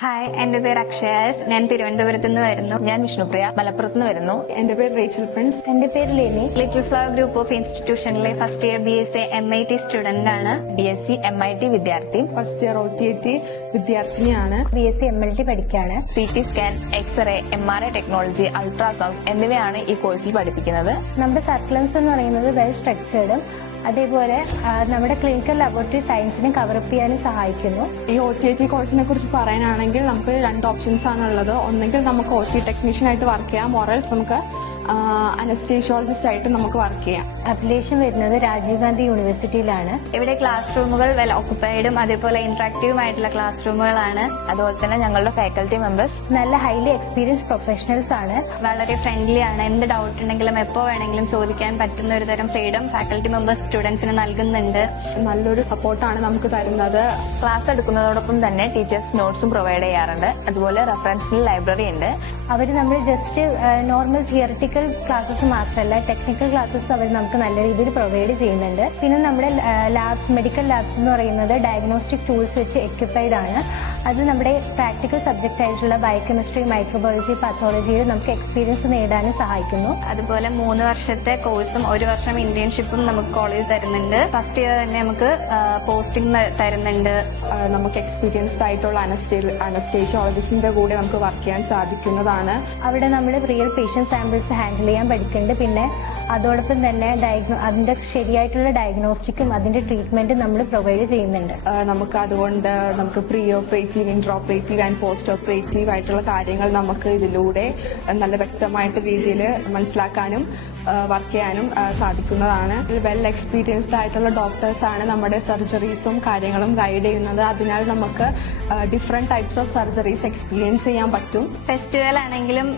Hi, എന്റെ പേര് അക്ഷയാസ്. ഞാൻ തിരുവനന്തപുരത്ത് നിന്ന് വരുന്നു. ഞാൻ വിഷ്ണുപ്രിയ, മലപ്പുറത്ത് നിന്ന് വരുന്നു. എന്റെ പേര് റേച്ചൽ പ്രിൻസ്. എന്റെ പേര് Leni. Little flower group of ഇൻസ്റ്റിറ്റ്യൂഷനിലെ first year BSc MIT student ആണ്. BSc MIT വിദ്യാർത്ഥി. ഫസ്റ്റ് ഇയർ OTT വിദ്യാർത്ഥിനിയാണ്. BSc MLT പഠിക്കാണ്. CT scan, x-ray, MRI technology, ultrasound എന്നിവയാണ് ഈ കോഴ്സിൽ പഠിപ്പിക്കുന്നത്. നമ്മുടെ സർക്കുലംസ് എന്ന് പറയുന്നത് വെൽ സ്ട്രക്ചേർഡും അതേപോലെ നമ്മുടെ ക്ലിനിക്കൽ ലബോറട്ടറി സയൻസിനെ കവറപ്പ് ചെയ്യാനും സഹായിക്കുന്നു. ഈ OTT കോഴ്സിനെ കുറിച്ച് പറയാനാണെങ്കിൽ നമുക്ക് രണ്ട് ഓപ്ഷൻസ് ആണുള്ളത്. ഒന്നെങ്കിൽ നമുക്ക് OT ടെക്നീഷ്യൻ ആയിട്ട് വർക്ക് ചെയ്യാം, ഓറൽസ് നമുക്ക് അനസ്തേഷ്യോളജിസ്റ്റ് ആയിട്ട് നമുക്ക് വർക്ക് ചെയ്യാം. അഫിലിയേഷൻ വരുന്നത് രാജീവ് ഗാന്ധി യൂണിവേഴ്സിറ്റിയിലാണ്. ഇവിടെ ക്ലാസ് റൂമുകൾ വെൽ ഓക്കുപ്പൈഡും അതേപോലെ ഇന്ററാക്റ്റീവും ആയിട്ടുള്ള ക്ലാസ് റൂമുകളാണ്. അതുപോലെ തന്നെ ഞങ്ങളുടെ ഫാക്കൽറ്റി മെമ്പേഴ്സ് നല്ല ഹൈലി എക്സ്പീരിയൻസ് പ്രൊഫഷണൽസ് ആണ്. വളരെ ഫ്രണ്ട്ലി ആണ്. എന്ത് ഡൗട്ട് ഉണ്ടെങ്കിലും എപ്പോ വേണമെങ്കിലും ചോദിക്കാൻ പറ്റുന്ന ഒരു തരം ഫ്രീഡം ഫാക്കൽറ്റി മെമ്പേഴ്സ് സ്റ്റുഡൻസിന് നൽകുന്നുണ്ട്. നല്ലൊരു സപ്പോർട്ടാണ് നമുക്ക് തരുന്നത്. ക്ലാസ് എടുക്കുന്നതോടൊപ്പം തന്നെ ടീച്ചേഴ്സ് നോട്ട്സും പ്രൊവൈഡ് ചെയ്യാറുണ്ട്. അതുപോലെ റെഫറൻസിന് ലൈബ്രറി ഉണ്ട്. അവർ നമ്മൾ ജസ്റ്റ് നോർമൽ തിയറിറ്റിക്കൽ ക്ലാസ്സസ് മാത്രമല്ല ടെക്നിക്കൽ ക്ലാസ്സസ് അവർ നമുക്ക് നല്ല രീതിയിൽ പ്രൊവൈഡ് ചെയ്യുന്നുണ്ട്. പിന്നെ നമ്മുടെ ലാബ്സ്, മെഡിക്കൽ ലാബ്സ് എന്ന് പറയുന്നത് ഡയഗ്നോസ്റ്റിക് ടൂൾസ് വെച്ച് എക്യുപ്പൈഡ് ആണ്. അത് നമ്മുടെ പ്രാക്ടിക്കൽ സബ്ജക്റ്റ് ആയിട്ടുള്ള ബയോകെമിസ്ട്രി, മൈക്രോബയോളജി, പാത്തോളജിയിൽ നമുക്ക് എക്സ്പീരിയൻസ് നേടാനും സഹായിക്കുന്നു. അതുപോലെ 3 വർഷത്തെ കോഴ്സും 1 വർഷം ഇന്റേൺഷിപ്പും നമുക്ക് കോളേജ് തരുന്നുണ്ട്. ഫസ്റ്റ് ഇയർ തന്നെ നമുക്ക് പോസ്റ്റിംഗ് തരുന്നുണ്ട്. നമുക്ക് എക്സ്പീരിയൻസ്ഡ് ആയിട്ടുള്ള അനസ്തേഷ്യോളജിസ്റ്റിന്റെ കൂടെ നമുക്ക് വർക്ക് ചെയ്യാൻ സാധിക്കുന്നതാണ്. അവിടെ നമ്മൾ റിയൽ പേഷ്യന്റ് സാമ്പിൾസ് ഹാൻഡിൽ ചെയ്യാൻ പഠിക്കുന്നുണ്ട്. പിന്നെ അതോടൊപ്പം തന്നെ അതിന്റെ ശരിയായിട്ടുള്ള ഡയഗ്നോസ്റ്റിക്കും അതിന്റെ ട്രീറ്റ്മെന്റും നമ്മൾ പ്രൊവൈഡ് ചെയ്യുന്നുണ്ട്. നമുക്ക് അതുകൊണ്ട് നമുക്ക് pre operative, Inter operative and post operative ആയിട്ടുള്ള കാര്യങ്ങൾ നമുക്ക് ഇതിലൂടെ നല്ല വ്യക്തമായിട്ട് രീതിയിൽ മനസ്സിലാക്കാനും വർക്ക് ചെയ്യാനും സാധിക്കുന്നതാണ്. വെൽ എക്സ്പീരിയൻസ്ഡ് ആയിട്ടുള്ള ഡോക്ടേഴ്സ് ആണ് നമ്മുടെ സർജറീസും കാര്യങ്ങളും ഗൈഡ് ചെയ്യുന്നത്. അതിനാൽ നമുക്ക് different types of surgeries experience ചെയ്യാൻ പറ്റും. ഫെസ്റ്റിവൽ ആണെങ്കിലും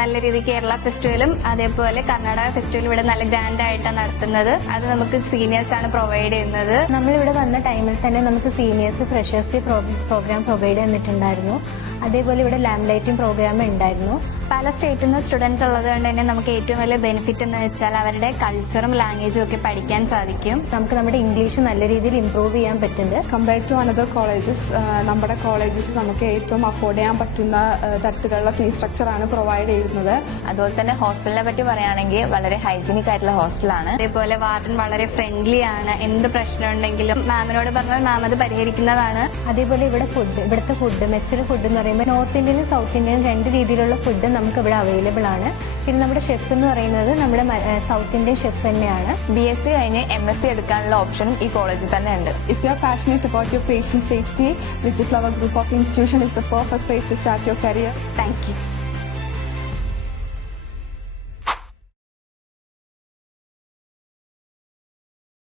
നല്ല രീതിയിൽ കേരള ഫെസ്റ്റിവലും അതേപോലെ കർണാടക ഫെസ്റ്റിവലും ഇവിടെ നല്ല ഗ്രാൻഡ് ആയിട്ടാണ് നടത്തുന്നത്. അത് നമുക്ക് സീനിയേഴ്സ് ആണ് പ്രൊവൈഡ് ചെയ്യുന്നത്. നമ്മളിവിടെ വന്ന ടൈമിൽ തന്നെ നമുക്ക് സീനിയേഴ്സ് ഫ്രഷേഴ്സ് പ്രോഗ്രാം പ്രൊവൈഡ് ചെയ്തിട്ടുണ്ടായിരുന്നു. അതേപോലെ ഇവിടെ ലാമ്പ് ലൈറ്റിംഗ് പ്രോഗ്രാം ഉണ്ടായിരുന്നു. പല സ്റ്റേറ്റിൽ നിന്ന് സ്റ്റുഡൻസ് ഉള്ളത് കൊണ്ട് തന്നെ നമുക്ക് ഏറ്റവും വലിയ ബെനിഫിറ്റ് എന്ന് വെച്ചാൽ അവരുടെ കൾച്ചറും ലാംഗ്വേജും ഒക്കെ പഠിക്കാൻ സാധിക്കും. നമുക്ക് നമ്മുടെ ഇംഗ്ലീഷ് നല്ല രീതിയിൽ ഇംപ്രൂവ് ചെയ്യാൻ പറ്റുന്നുണ്ട്. കമ്പയർ ടു അനദർ കോളേജസ്, നമ്മുടെ കോളേജസ് നമുക്ക് ഏറ്റവും അഫോർഡ് ചെയ്യാൻ പറ്റുന്ന തരത്തിലുള്ള ഫീസ് സ്ട്രക്ചറാണ് പ്രൊവൈഡ് ചെയ്യുന്നത്. അതുപോലെ തന്നെ ഹോസ്റ്റലിനെ പറ്റി പറയുകയാണെങ്കിൽ വളരെ ഹൈജീനിക് ആയിട്ടുള്ള ഹോസ്റ്റലാണ്. അതേപോലെ വാർഡൻ വളരെ ഫ്രണ്ട്ലി ആണ്. എന്ത് പ്രശ്നം ഉണ്ടെങ്കിലും മാമിനോട് പറഞ്ഞാൽ മാം അത് പരിഹരിക്കുന്നതാണ്. അതേപോലെ ഇവിടുത്തെ ഫുഡ് മെസ്സിലെ ഫുഡ് എന്ന് പറയുമ്പോൾ നോർത്ത് ഇന്ത്യയിലും സൗത്ത് ഇന്ത്യയിലും 2 രീതിയിലുള്ള ഫുഡ് നമുക്ക് ഇവിടെ അവൈലബിൾ ആണ്. പിന്നെ നമ്മുടെ ഷെഫ് എന്ന് പറയുന്നത് നമ്മുടെ സൗത്ത് ഇന്ത്യൻ ഷെഫ് തന്നെയാണ്. BSc കഴിഞ്ഞ് MSc എടുക്കാനുള്ള ഓപ്ഷനും ഈ കോളേജിൽ തന്നെ ഉണ്ട്. If you are passionate about your patient safety, Little Flower Group of Institution is the perfect place to start your career. Thank you.